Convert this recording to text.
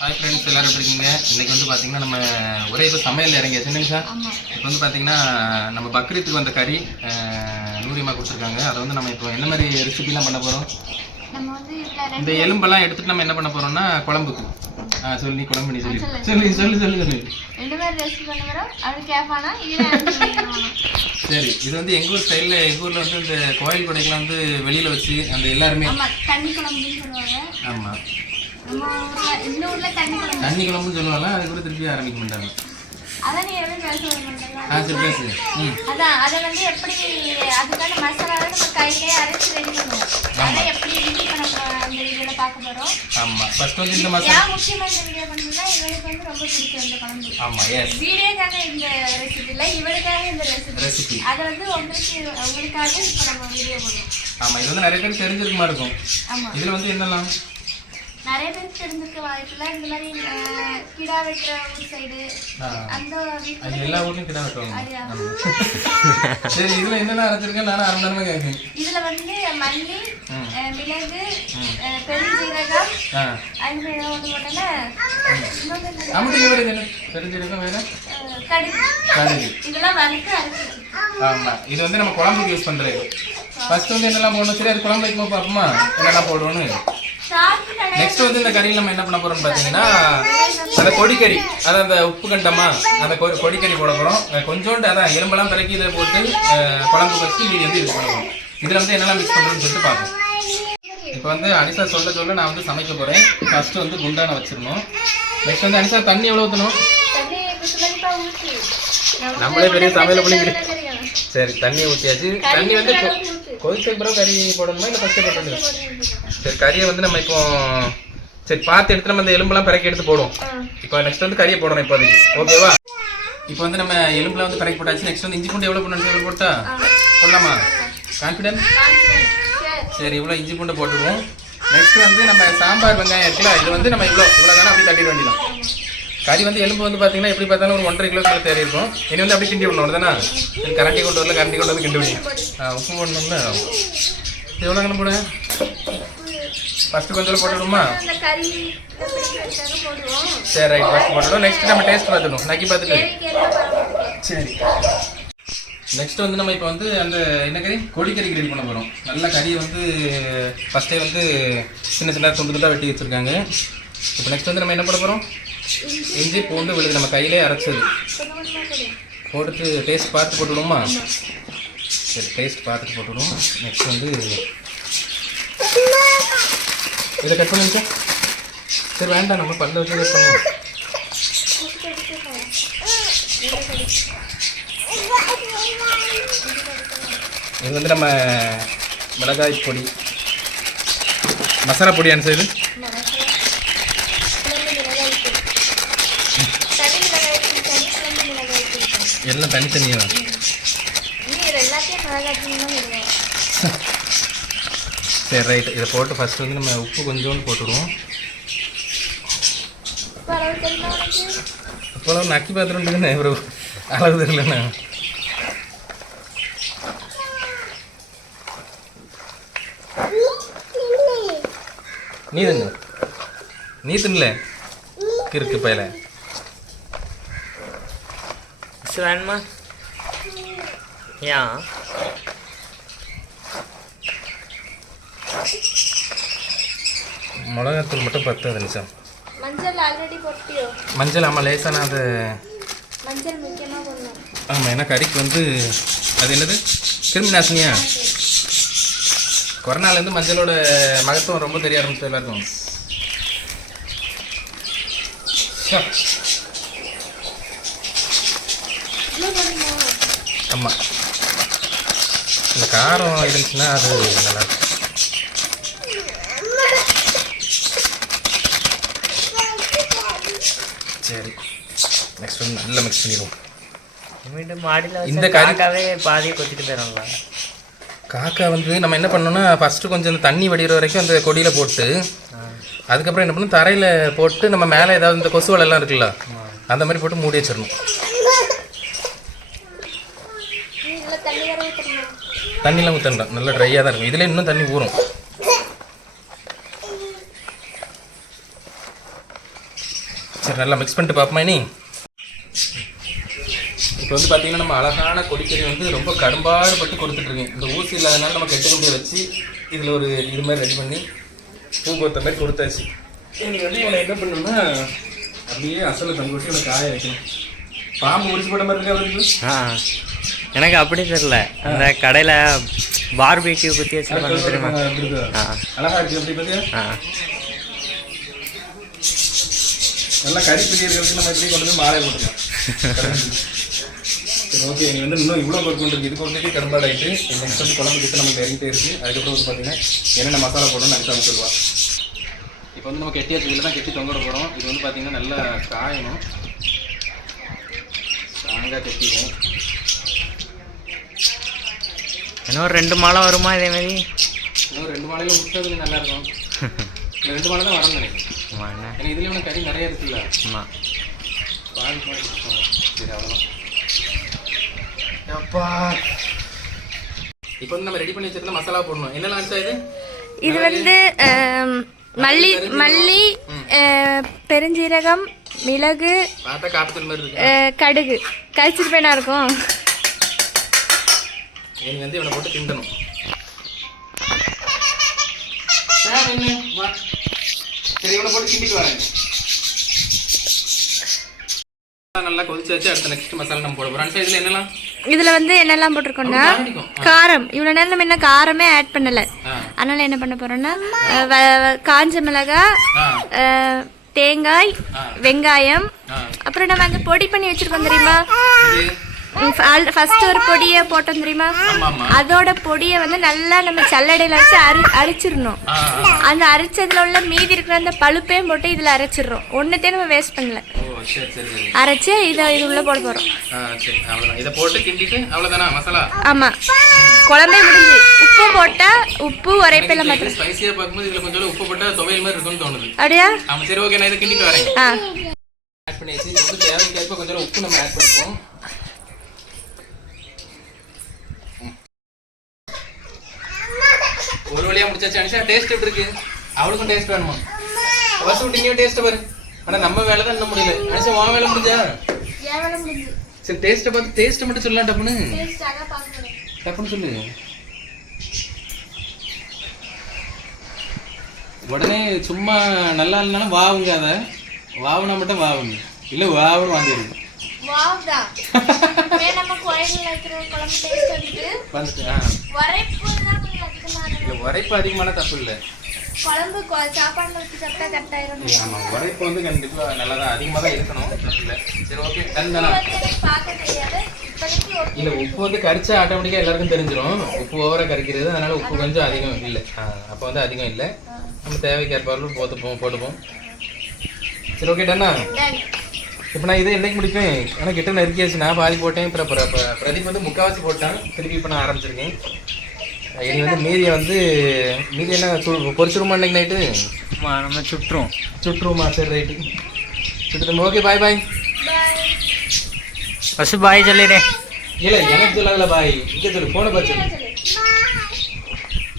Hi friends எல்லாரும் எப்படி இருக்கீங்க? இன்னைக்கு வந்து பார்த்தீங்கன்னா நம்ம ஒரே இப்போ சமையல் இறங்கியாச்சு. என்னங்க சார்? இப்போ வந்து பார்த்தீங்கன்னா நம்ம பக்ரீத்துக்கு வந்த கறி நூறியமா கொடுத்துருக்காங்க. அதை வந்து நம்ம இப்போ என்ன மாதிரி ரெசிபிலாம் பண்ண போகிறோம் இந்த எலும்பெல்லாம் எடுத்துட்டு நம்ம என்ன பண்ண போறோம்னா குழம்புக்கு. ஆ சொல்லி குழம்பு நீ சொல்லி. சொல்லி. சொல்லி சொல்லி சொல்லி சரி இது வந்து எங்கள் ஊர் ஸ்டைலில் எங்கள் ஊரில் வந்து இந்த கோயில் கொடைக்கெல்லாம் வந்து வெளியில் வச்சு அந்த எல்லாருமே ஆமாம் தண்ணி குழம்பு தண்ணி குழம்புன்னு சொல்லுவாங்க அது கூட திருப்பி ஆரம்பிக்க மாட்டாங்க. அதான் நீ எப்படி பேச மாட்டேங்க ஆ சரி பேசு. ம். அதான் அதை வந்து எப்படி அதுக்கான மசாலாவை நம்ம கையிலே அரைச்சு ரெடி பண்ணுவோம். அதான் எப்படி ரெடி பண்ண போறோம் அந்த வீடியோல பார்க்க போறோம். ஆமாம் ஃபர்ஸ்ட் வந்து இந்த மசாலா ஏன் முக்கியமா இந்த வீடியோ பண்ணணும்னா இவளுக்கு வந்து ரொம்ப பிடிக்கும் இந்த குழம்பு. ஆமாம் எஸ் வீடியோக்காக இந்த ரெசிபி இல்லை இவளுக்காக இந்த ரெசிபி ரெசிபி அதை வந்து உங்களுக்கு உங்களுக்காக இப்போ நம்ம வீடியோ பண்ணுவோம் ஆமாம் இது வந்து நிறைய பேர் தெரிஞ்சிருக்குமா இருக்கும். ஆமா. இதில் வந்து என்னெல்லாம்? நிறைய பேருக்கு தெரிஞ்சிருக்க வாய்ப்புல இந்த மாதிரி கிடா வெட்டுற ஊர் சைடு அந்த அது எல்லா ஊர்லேயும் கிட்ட வெட்டுவாங்க. சரி இதில் என்னென்ன அரைச்சிருக்கேன் நானும் அரை நேரமாக கேட்குறேன் இதுல வந்து மல்லி மிளகு பெருஞ்சீரகம் அது ஒன்று போட்டோன்னா? அமுட்டிங்க வேறு என்ன தெரிஞ்சிருக்கோம் வேறு? அஹ், கடுகு. கடுகு. இதெல்லாம் வறுத்து அரைச்சி ஆமா. இது வந்து நம்ம குழம்புக்கு யூஸ் பண்றது. ஃபர்ஸ்ட் வந்து என்னெல்லாம் போடணும்? சரி அது குழம்பு வைக்கும் பார்ப்போமா? என்னெல்லாம் கடை நெக்ஸ்ட் வந்து இந்த கறியில் நம்ம என்ன பண்ண போறோம்னு பார்த்தீங்கன்னா அந்த கொடிக்கறி அதான் அந்த உப்பு கண்டமா அந்த கொ- கொடிக்கறி போட போகிறோம் கொஞ்சோண்டு அதான் எலும்பெல்லாம் பிறக்கி இதை போட்டு குழம்பு வச்சு இது வந்து இது பண்ணுவோம் இதில் வந்து என்னெல்லாம் மிக்ஸ் பண்ணுறோம்னு சொல்லிட்டு பார்ப்போம் இப்போ வந்து அனிஷா சொல்ல சொல்ல நான் வந்து சமைக்க போகிறேன் ஃபஸ்ட்டு வந்து குண்டான வச்சிடணும் நெக்ஸ்ட் வந்து அனிஷா தண்ணி எவ்வளோ ஊற்றணும் நம்மளே பெரிய சமையல் பண்ணிக்கிட்டு சரி தண்ணியை ஊற்றியாச்சு தண்ணி வந்து கொ- கொதிச்ச பிறகு கறி போடணுமா இல்லை ஃபஸ்ட்டு போட்டணும் சரி கறியை வந்து நம்ம இப்போ சரி பார்த்து எடுத்து நம்ம இந்த எலும்பெல்லாம் பிறக்கி எடுத்து போடுவோம். இப்போ நெக்ஸ்ட் வந்து கறியை போடணும் இப்போதைக்கு. ஓகேவா இப்போ வந்து நம்ம எலும்புலாம் வந்து பிறக்கி போட்டாச்சு. நெக்ஸ்ட் வந்து இஞ்சி பூண்டு எவ்வளோ பண்ணணும் போட்டா? போடலாமா? கான்ஃபிடென்ட் சரி இவ்வளோ இஞ்சி பூண்டு போட்டுருவோம் நெக்ஸ்ட் வந்து நம்ம சாம்பார் வெங்காயம் இருக்குல்ல இது வந்து நம்ம இவ்வளோ இவ்வளோ தானே அப்படி தட்டிட வேண்டியதான் கறி வந்து எலும்பு வந்து பார்த்தீங்கன்னா எப்படி பார்த்தாலும் ஒரு ஒன்றரை கிலோ மேலே தேறி இருக்கும். இனி வந்து அப்படி கிண்டி விடணும் தானே கரண்டி கொண்டு வரல கரண்டி கொண்டு வந்து கிண்டி விடணும் உப்பு போடணும்ல. எவ்வளோ கண்ணு போட? ஃபஸ்ட்டு கொஞ்சம் போடுவோம். சரி ரைட் ஃபஸ்ட் போட்டுவிடும் நெக்ஸ்ட் நம்ம டேஸ்ட் பார்த்துடும் நக்கி பார்த்துட்டு. சரி. நெக்ஸ்ட் வந்து நம்ம இப்போ வந்து அந்த என்ன கறி? கோழிக்கறி ரெடி பண்ண போகிறோம் நல்ல கறியை வந்து ஃபஸ்ட்டே வந்து சின்ன சின்ன துண்டு துண்டாக வெட்டி வச்சுருக்காங்க. இப்போ நெக்ஸ்ட் வந்து நம்ம என்ன பண்ண போகிறோம் இஞ்சி. பூண்டு விழுது. நம்ம கையிலே அரைச்சது. கொஞ்சம் கொஞ்சமா போடு போட்டுட்டு டேஸ்ட் பார்த்து போட்டுவிடுமா சரி டேஸ்ட் பார்த்துட்டு போட்டுவிடுவோம். நெக்ஸ்ட் வந்து இதை கட் பண்ணிருக்கா சரி வேண்டாம் நம்ம பல்ல வச்சு கட் பண்ணுவோம் இது வந்து நம்ம மிளகாய் பொடி மசாலா பொடி அனுசரி எல்லாம் தனித்தனியாக நீ எல்லாத்தையும் மிளகாய் தான் சரி ரைட் இதை போட்டு ஃபஸ்ட்டு வந்து நம்ம உப்பு கொஞ்சோண்டு போட்டுடுவோம். அப்போலாம் நக்கி பார்த்துட்டு ஒரு அளவு தெரியலண்ணா. நீ தின்னு. நீ தின்னல கிறுக்கு பையில வேணுமா ஏன் மிளகாத்தூள் மட்டும் பத்து நிமிஷம் மஞ்சள் ஆல்ரெடி போட்டியோ? மஞ்சள் ஆமாம் லேசான அது. மஞ்சள் முக்கியமா போடணும். ஆமாம் ஏன்னா கறிக்கு வந்து அது என்னது? கிருமி நாசினியா? கொரோனாலேருந்து மஞ்சளோட மகத்துவம் ரொம்ப தெரிய ஆரம்பிச்சு எல்லாருக்கும். ஆமாம் இந்த காரம் இருந்துச்சுன்னா அது நல்லா இருக்கும். சரி நெக்ஸ்ட் வந்து நல்லா மிக்ஸ் பண்ணிடுவோம். வீட்டு மாடியில் இந்த காக்காவே பாதியை கொத்திட்டு போயிடும்ல காக்கா வந்து நம்ம என்ன பண்ணோம்னா ஃபஸ்ட்டு கொஞ்சம் தண்ணி வடிகிற வரைக்கும் அந்த கொடியில் போட்டு அதுக்கப்புறம் என்ன பண்ணணும் தரையில் போட்டு நம்ம மேலே ஏதாவது இந்த கொசு வலையெல்லாம் இருக்குல்ல அந்த மாதிரி போட்டு மூடி வச்சிடணும். ஊற்றணுமா தண்ணிலாம் ஊற்றலாம் நல்லா ட்ரையாக தான் இருக்கும். இதில் இன்னும் தண்ணி ஊறும். சரி நல்லா மிக்ஸ் பண்ணிட்டு பார்ப்போமா நீ இப்போ வந்து பார்த்தீங்கன்னா நம்ம அழகான கொடிக்கறி வந்து ரொம்ப கடும்பாடுபட்டு கொடுத்துட்ருக்கேன். இந்த ஊசி இல்லாதனால நம்ம கெட்டு கொண்டு வச்சு இதில் ஒரு இது மாதிரி ரெடி பண்ணி பூ பொறுத்த மாதிரி கொடுத்தாச்சு. நீங்கள் வந்து இவனை என்ன பண்ணணும்னா அப்படியே அசலை தங்க விட்டு இவனை காய வைக்கணும். பாம்பு உரிச்சு போட்ட மாதிரி இருக்கா அவருக்கு? ஆ எனக்கு அப்படி தெரியல. அந்த கடையில் பார்பிக்யூ குத்தி வச்சிருப்பாங்க தெரியுமா? அழகா இருக்கு அப்படி பார்த்தியா ஆ. நல்லா கறி பிரியர்களுக்கு நம்ம இப்படி கொண்டு போய் மாலை போட்டுக்கலாம். சரி ஓகே நீ வந்து இன்னும் இவ்வளோ ஒர்க் பண்ணுறது இது கொண்டு கடம்பாடு ஆகிட்டு நெக்ஸ்ட் வந்து குழம்பு கிட்ட நமக்கு இறங்கிட்டே இருக்குது அதுக்கப்புறம் வந்து பார்த்தீங்கன்னா என்னென்ன மசாலா போடணும்னு நினச்சி அவங்க சொல்லுவா. இப்போ வந்து நம்ம கெட்டி வச்சதுல தான் கெட்டி தொங்க விட போகிறோம் இது வந்து பார்த்தீங்கன்னா நல்லா காயணும். ஸ்ட்ராங்காக கெட்டிடும் இன்னும் ரெண்டு மாலை வருமா இதே மாதிரி? இன்னும் ரெண்டு மாலையில் விட்டது நல்லா இருக்கும். இந்த ரெண்டு மாலை தான் வரணும் நினைக்கிறேன். இதுலேயும் ஒன்று கறி நிறைய இருக்குல்ல. ஆமா. பாதி பாதி கொடுத்துக்கோங்க. சரி அவ்வளோதான் அப்பா இப்போ வந்து நம்ம ரெடி பண்ணி வச்சிருந்த மசாலா போடணும். என்னெல்லாம் இது? இது வந்து மல்லி மல்லி பெருஞ்சீரகம் மிளகு கடுகு. கழிச்சிட்டு போயினா இருக்கும்? நீ வந்து இவனை போட்டு கிண்டணும். சார் இவனை போட்டு கிண்டிட்டு வரேன். நல்லா கொதிச்சு வச்சு அடுத்த நெக்ஸ்ட் மசாலா நம்ம போட போறோம். இதுல என்னலாம் இதுல வந்து என்னெல்லாம் போட்டிருக்கோம்னா. காரம் இவ்வளவு நேரம் நம்ம என்ன காரமே ஆட் பண்ணல. அதனால என்ன பண்ண போறோம்னா காஞ்ச மிளகாய் தேங்காய். வெங்காயம். அப்புறம் நம்ம அந்த பொடி பண்ணி வச்சிருக்கோம் தெரியுமா? ஃபர்ஸ்ட் ஒரு பொடியை போட்டோம் தெரியுமா? அதோட பொடியை வந்து நல்லா நம்ம சல்லடையில வச்சு அரி அரிச்சிடணும். அந்த அரைச்சதுல உள்ள மீதி இருக்கிற அந்த பழுப்பையும் போட்டு இதுல அரைச்சிடுறோம். ஒன்னுத்தையும் நம்ம வேஸ்ட் பண்ணல. அரைச்சு இதை இது உள்ள போட போறோம். சரி அவ்வளோதான் இதை போட்டு கிண்டிட்டு அவ்வளோதானா மசாலா? ஆமா. குழம்பே முடிஞ்சு. உப்பு போட்டா உப்பு உரைப்பில மாத்திரம். ஸ்பைசியாக பார்க்கும்போது இதில் கொஞ்சம் உப்பு போட்டால் துவையல் மாதிரி இருக்கும்னு தோணுது. அப்படியா? சரி ஓகே நான் இதை கிண்டிட்டு வரேன். ஆ. ஆட் பண்ணியாச்சு. இது வந்து தேவைக்கேற்ப கொஞ்சம் உப்பு நம்ம ஆட் பண்ணிப்போம். ஒரு வழியா முடிச்சாச்சு அனிஷா. டேஸ்ட் எப்படி இருக்கு? அவளுக்கும் டேஸ்ட் வேணுமா? விட்டீங்க டேஸ்ட் பாரு. ஆனா நம்ம வேலை தான் இன்னும் முடியல. அனிஷா உன் வேலை முடிஞ்சா? சரி டேஸ்ட்டை பார்த்து டேஸ்ட்டை மட்டும் சொல்லலாம் டப்புன்னு. டப்புன்னு சொல்லு. உடனே சும்மா நல்லா இல்லைனாலும் வாவுங்க அதை. வாவுனா மட்டும் வாவுங்க. இல்லை வாவுன்னு இல்லை உரைப்பு அதிகமான தப்பு இல்லை. குழம்பு சாப்பாடுல ஊற்றி சாப்பிட்டா கரெக்ட் ஆயிரும் ஆமாம் உரைப்பு வந்து கண்டிப்பாக நல்லா தான் அதிகமாக தான் இருக்கணும் சரி ஓகே டன் தானா? வந்து எனக்கு பார்க்க தெரியாது. இல்லை உப்பு வந்து கரிச்சா ஆட்டோமேட்டிக்காக எல்லாருக்கும் தெரிஞ்சிடும் உப்பு ஓவராக கரிக்கிறது அதனால உப்பு கொஞ்சம் அதிகம் இல்லை. அப்போ வந்து அதிகம் இல்லை. நம்ம தேவைக்கு ஏற்பாடு போட்டுப்போம் போட்டுப்போம். சரி ஓகே டன்னா. இப்போ நான் இதை என்னைக்கு முடிப்பேன்? ஆனால் கிட்ட நெருக்கியாச்சு நான் பாதி போட்டேன். அப்புறம் பிரதீப் வந்து முக்காவாசி போட்டான். திருப்பி இப்போ நான் ஆரம்பிச்சிருக்கேன். இனி வந்து மீதியை வந்து மீதி என்ன பொரிச்சிருமா இன்னைக்கு நைட்டு நம்ம சுட்டுரும் சுட்டுருமா சரி ரைட்டு சுட்டு ஓகே பாய் பாய் ஃபஸ்ட்டு பாய் சொல்லிடு. இல்லை எனக்கு சொல்லாதல பாய் இங்கே சொல்லு ஃபோனை பார்த்து சொல்லு.